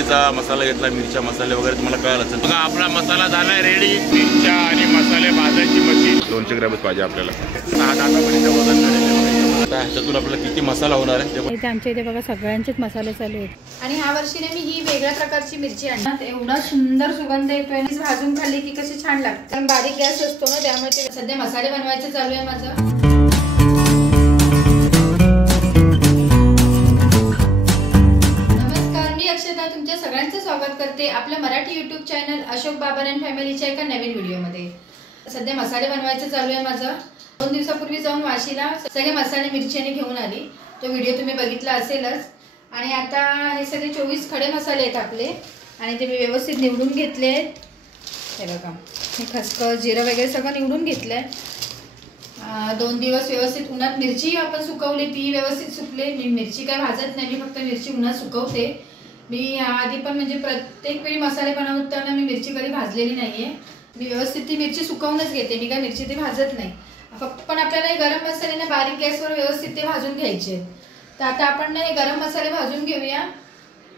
मिरचीचा मसाला घेतला, मिरच्या मसाले वगैरे तुम्हाला कळालं असेल. बघा आपला मसाला झालाय रेडी. मिरच्या आणि मसाले भाजायची मशीन 200 ग्रॅमच पाहिजे आपल्याला. वजन ह्याच्यातून आपल्याला किती मसाला होणार आहे ते आमच्या इथे बघा सगळ्यांचेच मसाले चालू आहेत. आणि ह्या वर्षीने मी ही वेगळ्या प्रकारची मिरची आणणार. एवढा सुंदर सुगंध येतोय. भाजून खाल्ली की कशी छान लागते. कारण बारीक गॅस असतो ना, त्यामुळे सध्या मसाले बनवायचे चालू आहे माझं. तुमच्या सगळ्यांचं स्वागत करते आपल्या Marathi YouTube channel Ashok Babar and फॅमिलीच्या एका नवीन व्हिडिओमध्ये. सध्या मसाले बनवायचं चालू आहे माझं. 2 दिवसापूर्वी जाऊन वाशीला सगळे मसाले मिरचीने घेऊन आली. तो व्हिडिओ तुम्ही बघितला असेलच. आणि आता हे सगळे 24 खडे मसाले आहेत आपले आणि ते मी व्यवस्थित निवडून घेतले. हे बघा, हे खसखस जिरं वगैरे सगळं निवडून घेतलंय. 2 दिवस व्यवस्थित उन्हात मिरची आपण सुकवली, ती व्यवस्थित सुकले. मी मिरची काय भाजत नाही, मी फक्त मिरची उन्हात सुकवते. मी आधी पण म्हणजे प्रत्येक वेळी मसाले बनवताना मी मिरची कधी भाजलेली नाहीये. मी व्यवस्थित ती मिरची सुकवूनच घेते. मी काय मिरची ती भाजत नाही. फक्त पण आपल्याला गरम मसाले ना बारीक गॅसवर व्यवस्थित ते भाजून घ्यायचे. तर आता आपण ना हे गरम मसाले भाजून घेऊया.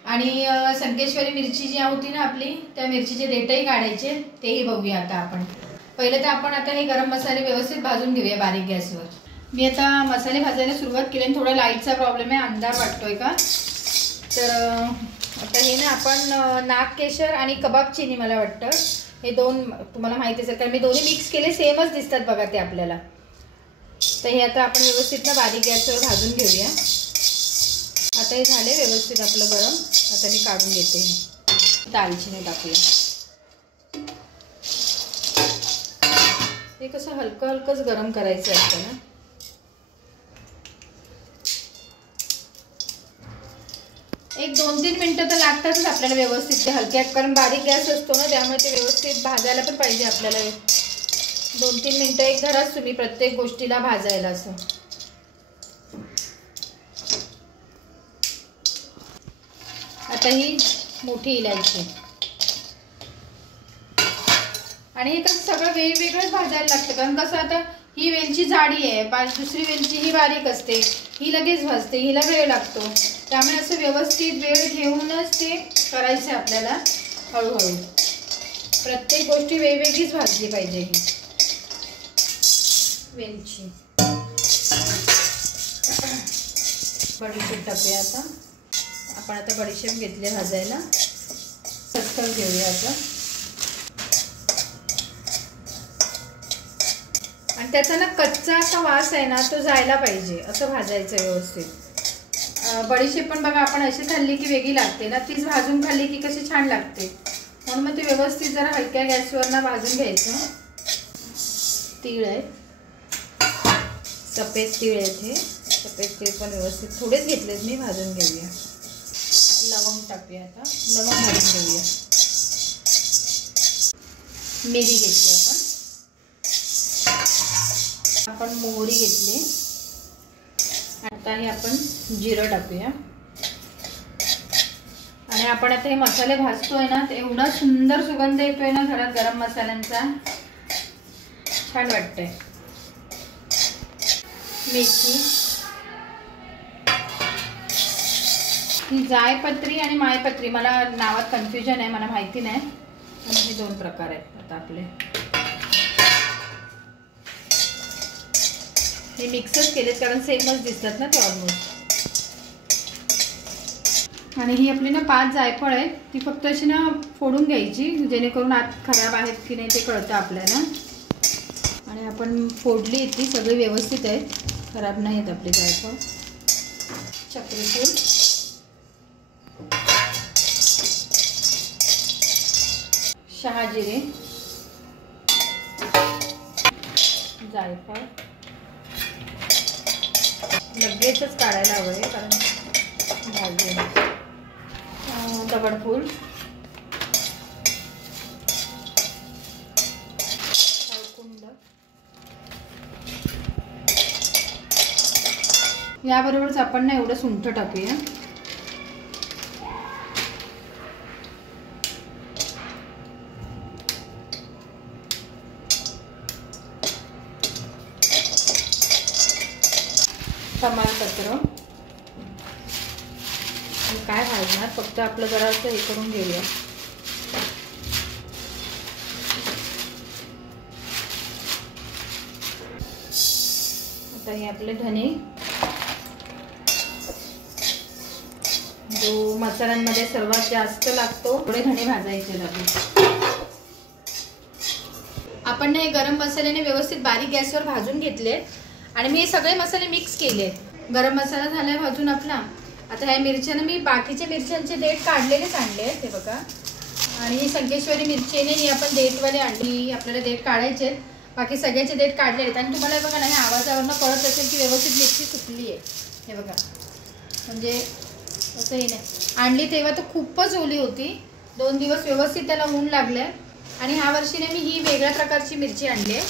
आणि संकेश्वरी मिरची जी होती ना आपली, त्या मिरचीचे देठही काढायचे, तेही बघूया आता आपण. पहिले तर आपण आता हे गरम मसाले व्यवस्थित भाजून घेऊया बारीक गॅसवर. मी आता मसाले भाजायला सुरुवात केली. थोडा लाईटचा प्रॉब्लेम आहे, अंधार वाटतोय का. तर आता हे ना आपण नाग केशर आणि कबाब चिनी मला वाटतं हे 2 तुम्हाला माहिती असेल, कारण मी दोन्ही मिक्स केले, सेमच दिसतात बघा ते आपल्याला. तर हे आता आपण व्यवस्थित ना बारीक गॅसवर भाजून घेऊया. आता हे झाले व्यवस्थित आपलं गरम. आता मी काढून घेते. दालचिनी टाकूया. हे कसं हलकं हलकंच गरम करायचं असतं ना. एक 2-3 मिनिटं तर लागतातच आपल्याला व्यवस्थित ते हलक्या, कारण बारीक गॅस असतो ना, त्यामुळे ते व्यवस्थित भाजायला पण पाहिजे आपल्याला. 2-3 मिनिटं एक धराच तुम्ही प्रत्येक गोष्टीला भाजायला असं. आता ही मोठी इलायची. आणि हे कसं सगळं वेगवेगळंच भाजायला लागतं, कारण कसं आता ही वेलची जाडी आहे, दुसरी वेलची ही बारीक असते, ही लगेच भाजते, हिला वेळ लागतो. त्यामुळे असं व्यवस्थित वेळ घेऊनच ते करायचं आपल्याला. हळूहळू प्रत्येक गोष्टी वेगवेगळीच भाजली पाहिजे. ही वेलची, बडीशेप टाकूया आता. आपण आता बडीशेप घेतले भाजायला. खसखस घेऊया आता. आणि त्याचा ना कच्चा असा वास आहे ना, तो जायला पाहिजे, असं भाजायचं व्यवस्थित. बडीशेप पण बघा आपण अशी खाल्ली की वेगळी लागते ना, तीच भाजून खाल्ली की कशी छान लागते. म्हणून मग ते व्यवस्थित जरा हलक्या गॅसवर ना भाजून घ्यायचं. तीळ आहे, सफेद तीळ आहेत. हे सफेद तीळ पण व्यवस्थित थोडेच घेतलेत मी, भाजून घेऊया. लवंग टाकूया आता. लवंग भाजून घेऊया. मिरी घेतली आपण मोहरी घेतली. आता हे आपण जिरं टाकूया. आणि आपण आता हे मसाले भाजतोय ना, ते एवढा सुंदर सुगंध येतोय ना घरात गरम मसाल्यांचा, छान वाटतंय. मेथी, ही जायपत्री आणि मायपत्री, मला नावात कन्फ्युजन आहे, मला माहिती नाही. आणि हे 2 प्रकार आहेत आता आपले. हे मिक्सच केलेत कारण सेमच दिसतात ना ते ऑलमोस्ट. आणि ही आपली ना 5 जायफळ आहेत, ती फक्त अशी ना फोडून घ्यायची, जेणेकरून आत खराब आहेत की नाही ते कळतं आपल्याला. आणि आपण फोडली ती सगळी व्यवस्थित आहेत, खराब नाही आहेत आपली जायफळ. चक्रीफूल, शहाजिरे, जायफळ लगेचच काढायला हवं आहे कारण भाजून. दगडफूल, हळकुंड. याबरोबरच आपण ना एवढं सुंठ टाकूया. तमालपत्र, काय भाजणार, फक्त आपलं जरासं हे करून घेऊया. आता हे आपले धने जो मसाल्यांमध्ये सर्वात जास्त लागतो थोडे धने भाजायचे लागले. आपण हे गरम मसाल्याने व्यवस्थित बारीक गॅसवर भाजून घेतले आणि मी सगळे मसाले मिक्स केले. गरम मसाला झाला भाजून आपला. आता ह्या मिरच्यानं मी बाकीच्या मिरच्यांचे देठ काढलेलेच आणले हे बघा. आणि संकेश्वरी मिरचीने ही आपण देठवाले आणली. आपल्याला देठ काढायचे, बाकी सगळ्याचे देठ काढले आहेत. आणि तुम्हाला बघा ना, ह्या आवाजावरनं कळत असेल की व्यवस्थित मिरची सुकली आहे. हे बघा, म्हणजे असं हे नाही. आणली तेव्हा तर खूपच ओली होती. 2 दिवस व्यवस्थित त्याला ऊन लागले. आणि ह्या वर्षीने मी ही वेगळ्या प्रकारची मिरची आणली आहे,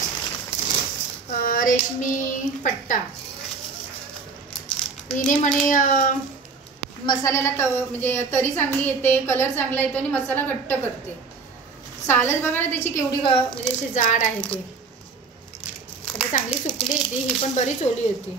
रेशमी पट्टा. हिने म्हणे मसाल्याला म्हणजे तरी चांगली येते, कलर चांगला येतो आणि मसाला घट्ट करते. सालच बघा ना त्याची केवढी म्हणजे अशी जाड आहे ते. आता चांगली सुकली होती ही, पण बरीच ओली होती.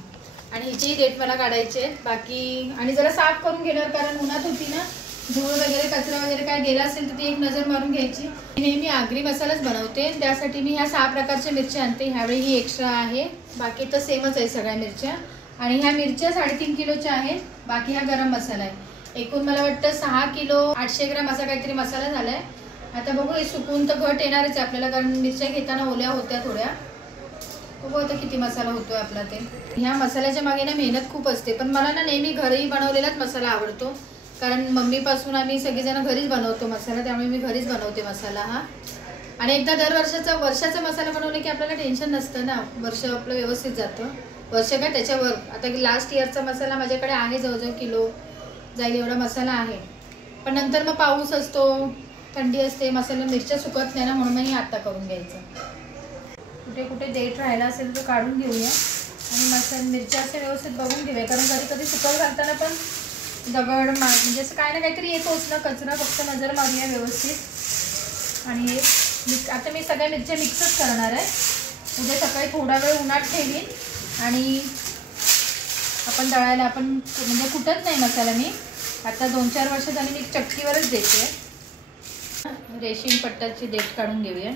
आणि हिचेही देठ मला काढायचे बाकी. आणि जरा साफ करून घेणार, कारण उन्हात होती ना, धूळ वगैरे कचरा वगैरे काय गेला असेल तर ती एक नजर मारून घ्यायची. नेहमी आगरी मसालाच बनवते, त्यासाठी मी ह्या 6 प्रकारच्या मिरच्या आणते. ह्यावेळी ही एक्स्ट्रा आहे, बाकी तर सेमच आहे सगळ्या मिरच्या. आणि ह्या मिरच्या 3.5 किलोच्या आहेत. बाकी हा गरम मसाला आहे. एकूण मला वाटतं 6 किलो 800 ग्राम असा काहीतरी मसाला झाला आहे. आता बघू, हे सुकून तर घट येणारच आहे आपल्याला, कारण मिरच्या घेताना ओल्या होत्या थोड्या. बघू आता किती मसाला होतोय आपला ते. ह्या मसाल्याच्या मागे ना मेहनत खूप असते, पण मला ना नेहमी घरी बनवलेलाच मसाला आवडतो. कारण मम्मीपासून आम्ही सगळेजण घरीच बनवतो मसाला, त्यामुळे मी घरीच बनवते मसाला हा. आणि एकदा वर्षाचा मसाला बनवला की आपल्याला टेन्शन नसतं ना, वर्ष आपलं व्यवस्थित जातं. वर्ष काय त्याच्यावर. आता लास्ट इयरचा मसाला माझ्याकडे आहे, जवळजवळ किलो जाईल एवढा मसाला आहे. पण नंतर मग पाऊस असतो, थंडी असते, मसाला मिरच्या सुकत नाही ना, म्हणून मी आता करून घ्यायचं. कुठे कुठे देठ राहिला असेल तर काढून घेऊया. आणि मिरच्या असे व्यवस्थित बघून घेऊया, कारण कधी कधी सुकत घालताना पण दगड म्हणजे असं काय ना काहीतरी येतोच ना कचरा. फक्त नजर मारूया व्यवस्थित. आणि आता मी सगळ्या मिरच्या मिक्सच करणार आहे. उद्या सकाळी थोडा वेळ उन्हात ठेवीन आणि आपण दळायला म्हणजे कुठत नाही मसाला मी. आता 2-4 वर्ष झाली मी चक्कीवरच देते. रेशीम पट्टाची देठ काढून घेऊया.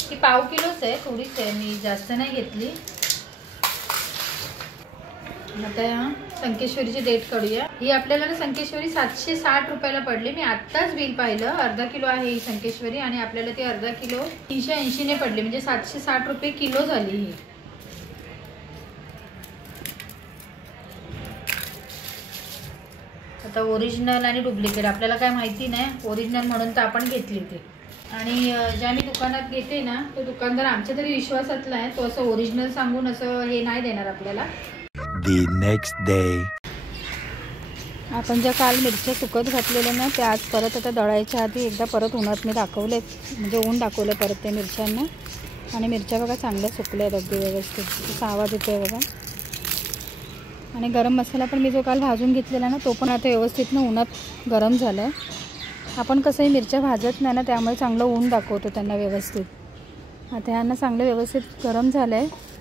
ही 1/2 किलोच आहे, थोडीच आहे, मी जास्त नाही घेतली. आता संकेश्वरीची देठ काढूया. ही आपल्याला ना संकेश्वरी 760 रुपयाला पडली. मी आत्ताच बिल पाहिलं. अर्धा किलो आहे ही संकेश्वरी आणि आपल्याला ती अर्धा किलो 380 ने पडली, म्हणजे 760 रुपये किलो झाली ही. आता ओरिजिनल आणि डुप्लिकेट आपल्याला काय माहिती नाही. ओरिजिनल म्हणून तर आपण घेतली ती. आणि ज्या मी दुकानात घेते ना, तो दुकानदार आमच्या तरी विश्वासातला आहे. तो असं ओरिजिनल सांगून असं हे नाही देणार आपल्याला. The next day. आपण ज्या काल मिरच्या सुकत घातलेल्या ना, त्या आज परत आता दळायच्या आधी एकदा परत उन्हात मी दाखवले, म्हणजे ऊन दाखवलं परत ते मिरच्यांना. आणि मिरच्या बघा चांगल्या सुकल्या आहेत अगदी व्यवस्थित. असा आवाज येतोय बघा. आणि गरम मसाला पण मी जो काल भाजून घेतलेला ना, तो पण आता व्यवस्थित ना उन्हात गरम झाला आहे. आपण कसंही मिरच्या भाजत नाही ना, त्यामुळे चांगलं ऊन दाखवतो त्यांना व्यवस्थित. आता ह्यांना चांगलं व्यवस्थित गरम झालं आहे.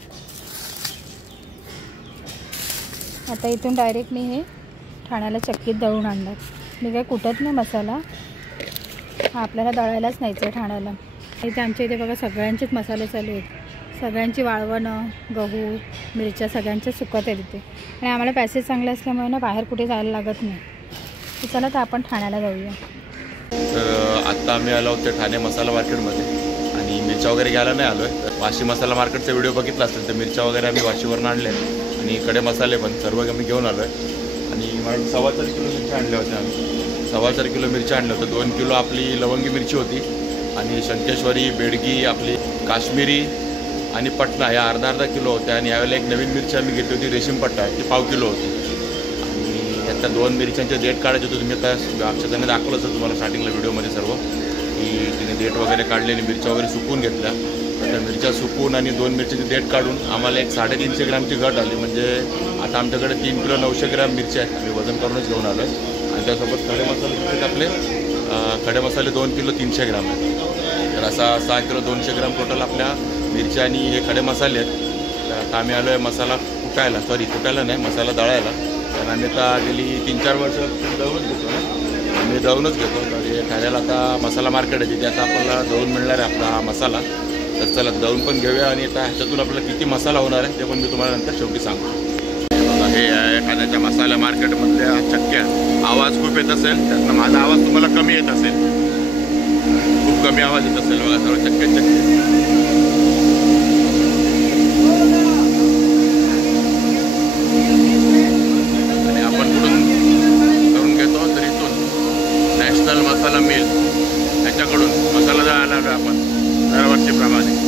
आता इथून डायरेक्ट मी हे ठाण्याला चक्कीत दळून आणणार. मी काय कुटत नाही मसाला, हा आपल्याला दळायलाच न्यायचं आहे ठाण्याला. इथे आमच्या इथे बघा सगळ्यांचेच मसाले चालू आहेत. सगळ्यांची वाळवणं, गहू, मिरच्या सगळ्यांच्या सुकत आहेत इथे. आणि आम्हाला पॅसेज चांगले असल्यामुळे ना बाहेर कुठे जायला लागत नाही. तर चला तर आपण ठाण्याला जाऊया. तर आत्ता आम्ही आलो होतो ठाणे मसाला मार्केटमध्ये आणि मिरच्या वगैरे घ्यायला नाही आलो आहे. वाशी मसाला मार्केटचा व्हिडिओ बघितला असेल तर मिरच्या वगैरे आम्ही वाशीवरून आणले आणि कडे मसाले पण सर्व आम्ही घेऊन आलो आहे. आणि मला 4.25 किलो मिरच्या आणल्या होत्या आम्ही. 4.25 किलो मिरच्या आणल्या होत्या. 2 किलो आपली लवंगी मिरची होती आणि शंकेश्वरी, बेडगी, आपली काश्मीरी आणि पटना ह्या अर्धा किलो होत्या. आणि यावेळेला एक नवीन मिरची आम्ही घेतली होती, रेशीम पट्टा, ती 1/2 किलो होती. आणि यातल्या 2 मिरच्यांचे देठ काढायचे होते. तुम्ही आता अक्षताने दाखवलं असं तुम्हाला स्टार्टिंगला व्हिडिओमध्ये सर्व, की तिने देठ वगैरे काढले आणि मिरच्या वगैरे सुकवून घेतल्या. त्या मिरच्या सुकवून आणि 2 मिरच्याचे देठ काढून आम्हाला एक 350 ग्रामची घट आली. म्हणजे आता आमच्याकडे 3 किलो 900 ग्राम मिरच्या आहेत. आम्ही वजन करूनच घेऊन आलो आहे. आणि त्यासोबत खडे मसाले आपले खडे मसाले 2 किलो 300 ग्राम आहेत. तर तर असा 6 किलो 200 ग्राम टोटल आपल्या मिरच्या आणि हे खडे मसाले आहेत. तर आता आम्ही आलो आहे मसाला कुटायला नाही, मसाला दळायला. कारण आम्ही आता गेली 3-4 वर्ष दळूनच घेतो ना, आम्ही दळूनच घेतो. तर हे ठाण्याला आता मसाला मार्केट आहे, तिथे आता आपल्याला दळून मिळणार आहे आपला हा मसाला. तर चला दळून पण घेऊया आणि आता ह्याच्यातून आपल्याला किती मसाला होणार आहे ते पण मी तुम्हाला नंतर शेवटी सांगतो. हे आहे ठाण्याच्या मसाला मार्केटमधल्या चक्क्या. आवाज खूप येत असेल, त्यातनं माझा आवाज तुम्हाला कमी येत असेल, खूप कमी आवाज येत असेल बघा सर्व चक्के. आणि आपण कुठून करून घेतो तर इथून नॅशनल मसाला मिल त्याच्याकडून मसाला दळायला आलो आपण दरवर्षीप्रमाणे.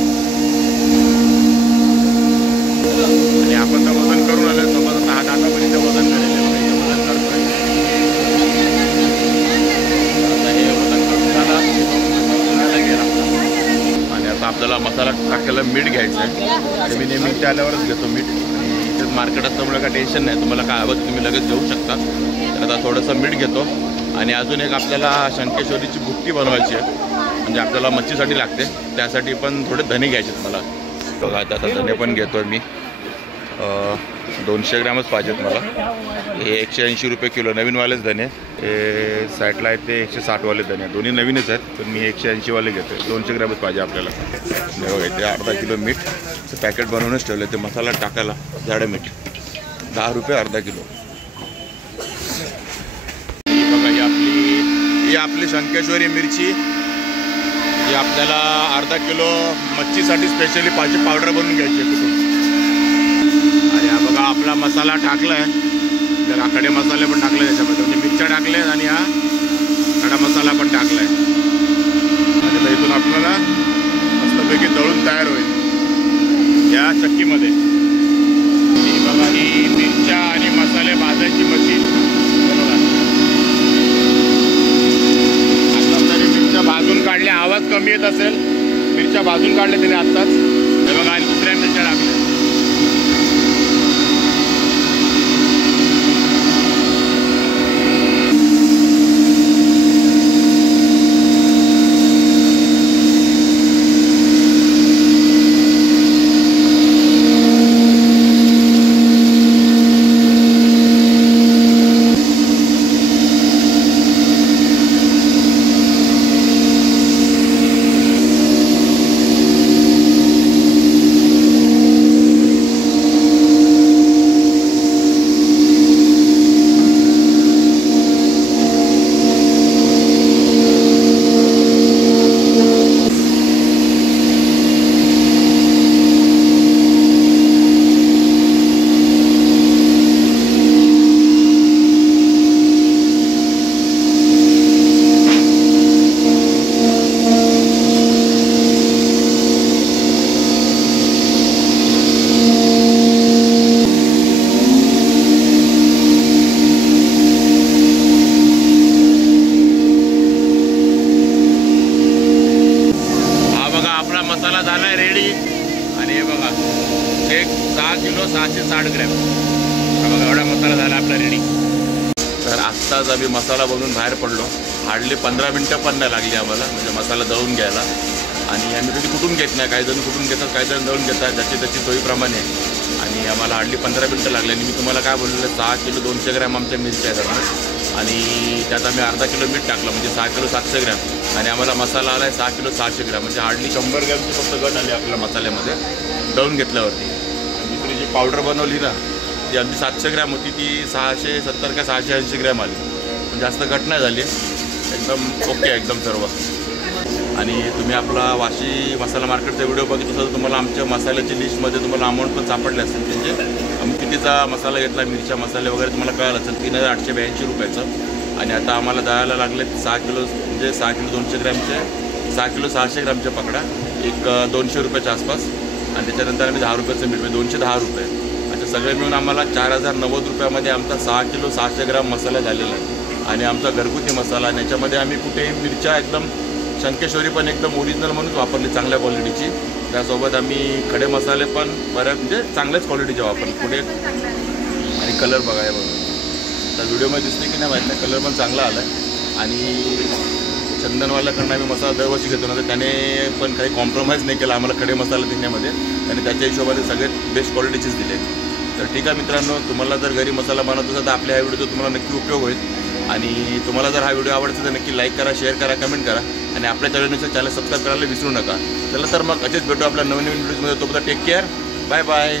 आणि आपण तर वजन करून आलो सोबत आता पण इथे वजन करेल वजन करतोय. आता हे वजन करून झाला गेला आणि आता आपल्याला मसाला टाकायला मीठ घ्यायचं आहे. ते मी नेहमी इथे आल्यावरच घेतो मीठ. आणि इथेच मार्केट असल्यामुळे काय टेन्शन नाही, तुम्हाला काय हवं तुम्ही लगेच घेऊ शकता. तर आता थोडंसं मीठ घेतो. आणि अजून एक आपल्याला शंकेश्वरीची बुट्टी बनवायची आहे, म्हणजे आपल्याला मच्छीसाठी लागते, त्यासाठी पण थोडे धने घ्यायचे मला. बघा आता धने पण घेतो मी, 200 ग्रॅमच पाहिजेत मला. हे 180 रुपये किलो नवीनवालेच धने. हे साईडला आहेत ते 160वाले धने, दोन्ही नवीनच आहेत, पण मी 180वाले घेतो. 200 ग्रॅमच पाहिजे आपल्याला. बघा इथे अर्धा किलो मीठ ते पॅकेट बनवूनच ठेवलं, ते मसाला टाकायला जाडं मीठ 10 रुपये अर्धा किलो. बघा ही आपली शंकेश्वरी मिरची. ही आपल्याला अर्धा किलो मच्छीसाठी स्पेशली पाहिजे पावडर बनवून घ्यायची कुठून. आणि हा बघा आपला मसाला टाकला आहे, तर खडे मसाले पण टाकले त्याच्यामध्ये, म्हणजे मिरच्या टाकल्या आहेत आणि हा खडा मसाला पण टाकला आहे. आणि इथून आपल्याला मस्तपैकी तळून तयार होईल या चक्कीमध्ये. ही बघा ही मिरच्या आणि मसाले भाजायची मशीन. आता तरी मिरच्या भाजून काढल्या, आवाज कमी येत असेल, मिरच्या भाजून काढल्या त्याने आत्ताच. हे बघा आणि दुसऱ्या मिरच्या टाकल्या. मसाला झाला आहे रेडी. आणि हे बघा एक 6 किलो 660 ग्रॅम बघा एवढा मसाला झाला आपला रेडी. तर आत्ताच आम्ही मसाला बनवून बाहेर पडलो. हार्डली 15 मिनटं पण नाही लागली आम्हाला म्हणजे मसाला दळून घ्यायला. आणि आम्ही कधी कुठून घेत नाही, काही जण कुठून घेतात, काही जण दळून घेतात, ज्याची त्याची सोयीप्रमाणे. आणि आम्हाला हार्डली 15 मिनटं लागली. आणि मी तुम्हाला काय बोललेलं 6 किलो 200 ग्रॅम आमच्या मिरच्या आहेत आणि त्यात आम्ही अर्धा किलो मीठ टाकलं म्हणजे 6 किलो 700 ग्रॅम. आणि आम्हाला मसाला आला आहे 6 किलो 600 ग्रॅम म्हणजे हार्डली 100 ग्रॅमची फक्त घट आली आपल्या मसाल्यामध्ये दळून घेतल्यावरती. आणि दुसरी जी पावडर बनवली ना ती आमची 700 ग्रॅम होती, ती 670 का 680 ग्रॅम आली. पण जास्त घट नाही झाली, एकदम ओके एकदम सर्व. आणि तुम्ही आपला वाशी मसाला मार्केटचा व्हिडिओ बघितला असेल तर तुम्हाला आमच्या मसाल्याची लिस्टमध्ये तुम्हाला अमाऊंट पण सापडले असेल. म्हणजे आम्ही कितीचा मसाला घेतला, मिरच्या मसाले वगैरे तुम्हाला कळालं असेल 3882 रुपयाचं. आणि आता आम्हाला दळायला लागले 6 किलो म्हणजे 6 किलो 200 ग्रॅमचे 6 किलो 600 ग्रॅमचे पकडा एक 200 रुपयाच्या आसपास. आणि त्याच्यानंतर आम्ही 10 रुपयाचं मीठ म्हणजे 210 रुपये. अच्छा सगळे मिळून आम्हाला 4090 रुपयामध्ये आमचा 6 किलो 600 ग्रॅम मसाला झालेला आहे. आणि आमचा घरगुती मसाला आणि याच्यामध्ये आम्ही कुठेही मिरच्या एकदम शंकेश्वरी पण एकदम ओरिजिनल म्हणून वापरली चांगल्या क्वालिटीची. त्यासोबत आम्ही खडे मसाले पण बऱ्याच म्हणजे चांगल्याच क्वालिटीचे वापरले पुढे. आणि कलर बघाय बघा तर व्हिडिओमध्ये दिसते की नाही माहीत नाही, कलर पण चांगला आला आहे. आणि चंदनवाल्याकडनं आम्ही मसाला दरवर्षी घेतो ना, तर त्याने पण काही कॉम्प्रोमाइज नाही केला आम्हाला खडे मसाला देण्यामध्ये आणि त्याच्या हिशोबाने सगळ्यात बेस्ट क्वालिटीचेच दिले. तर ठीक आहे मित्रांनो, तुम्हाला जर घरी मसाला बनवत असेल तर आपल्या ह्या व्हिडिओचा तुम्हाला नक्की उपयोग होईल आणि तुम्हाला जर हा व्हिडिओ आवडला तर नक्की लाईक करा, शेअर करा, कमेंट करा आणि आपल्या चॅनल सबस्क्राईब करायला विसरू नका. चला तर मग असेच भेटू आपल्या नवीन व्हिडिओजमध्ये. तोपर्यंत टेक केअर, बाय बाय.